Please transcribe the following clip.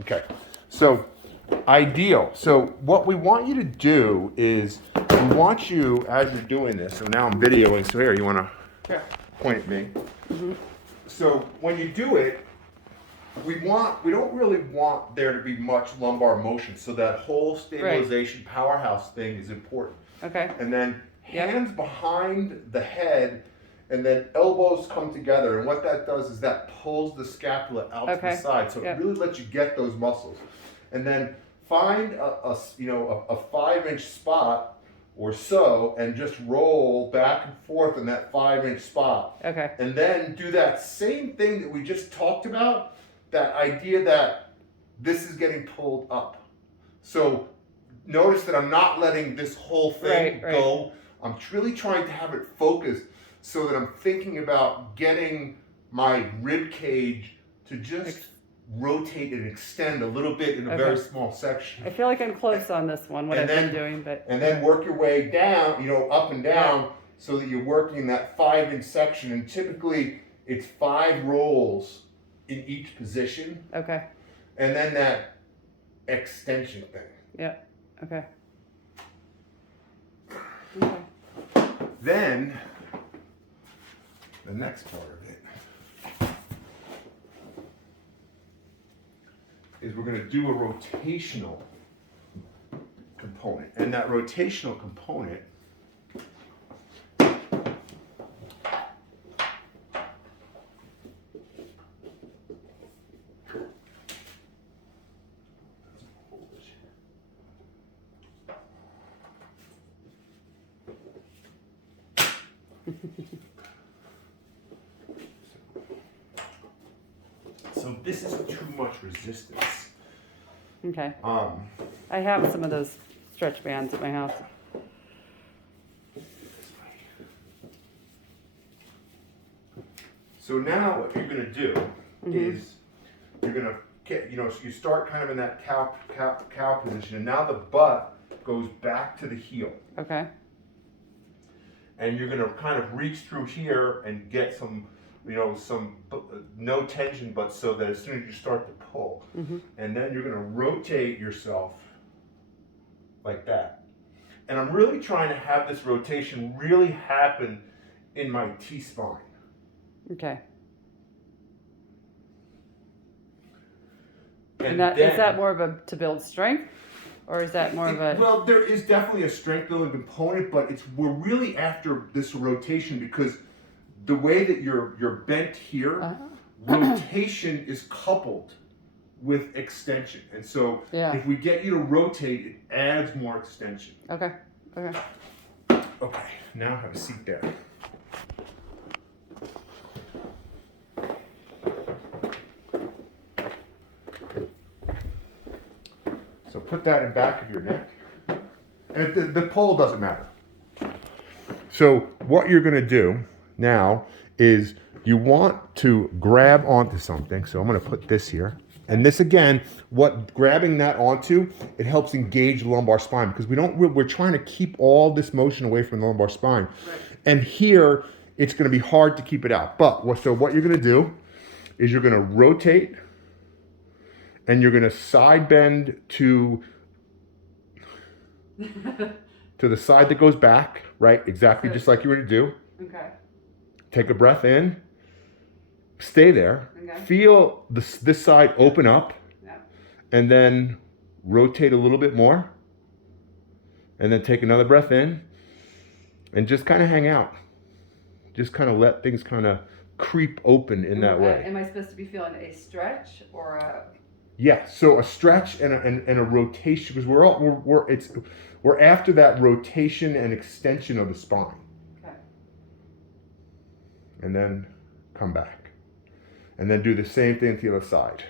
Okay, so ideal. So what we want you to do is we want you, as you're doing this, so now I'm videoing, so here, you want to point at me. So when you do it, we don't really want there to be much lumbar motion, so that whole stabilization powerhouse thing is important. Okay. And then hands behind the head, and then elbows come together, and what that does is that pulls the scapula out to the side, so it really lets you get those muscles. And then find a 5-inch spot or so, and just roll back and forth in that 5-inch spot. Okay. And then do that same thing that we just talked about. That idea that this is getting pulled up. So notice that I'm not letting this whole thing go. I'm really trying to have it focused so that I'm thinking about getting my rib cage to just rotate and extend a little bit in a very small section. I feel like I'm close on this one, what I've been doing, but... And then work your way down, up and down, so that you're working that 5-inch section. And typically it's 5 rolls in each position. Okay. And then that extension thing. Yeah. Okay. Then the next part of it is we're going to do a rotational component. And that rotational component so this isn't too much resistance. Okay. I have some of those stretch bands at my house. So now what you're going to do is you're going to get, so you start kind of in that cow position, and now the butt goes back to the heel. Okay. And you're going to kind of reach through here and get some, no tension, but so that as soon as you start to pull, and then you're going to rotate yourself like that. And I'm really trying to have this rotation really happen in my T-spine. Okay. And is that more of to build strength? Or is that more of a... Well, there is definitely a strength building component, but we're really after this rotation because the way that you're bent here, rotation is coupled with extension. And so if we get you to rotate, it adds more extension. Okay. Okay, now have a seat there. So put that in back of your neck. And the pole doesn't matter. So what you're going to do now is you want to grab onto something. So I'm going to put this here. And this again, grabbing that onto, it helps engage the lumbar spine because we're trying to keep all this motion away from the lumbar spine. Right. And here, it's going to be hard to keep it out. But what you're going to do is you're going to rotate and you're going to side bend to the side that goes back, right? Exactly just like you were to do. Okay. Take a breath in. Stay there. Okay. Feel this side open up. Yeah. And then rotate a little bit more. And then take another breath in. And just kind of hang out. Just kind of let things kind of creep open in that way. Am I supposed to be feeling a stretch or a... Yeah, so a stretch and a rotation because we're after that rotation and extension of the spine. Okay. And then come back, and then do the same thing to the other side.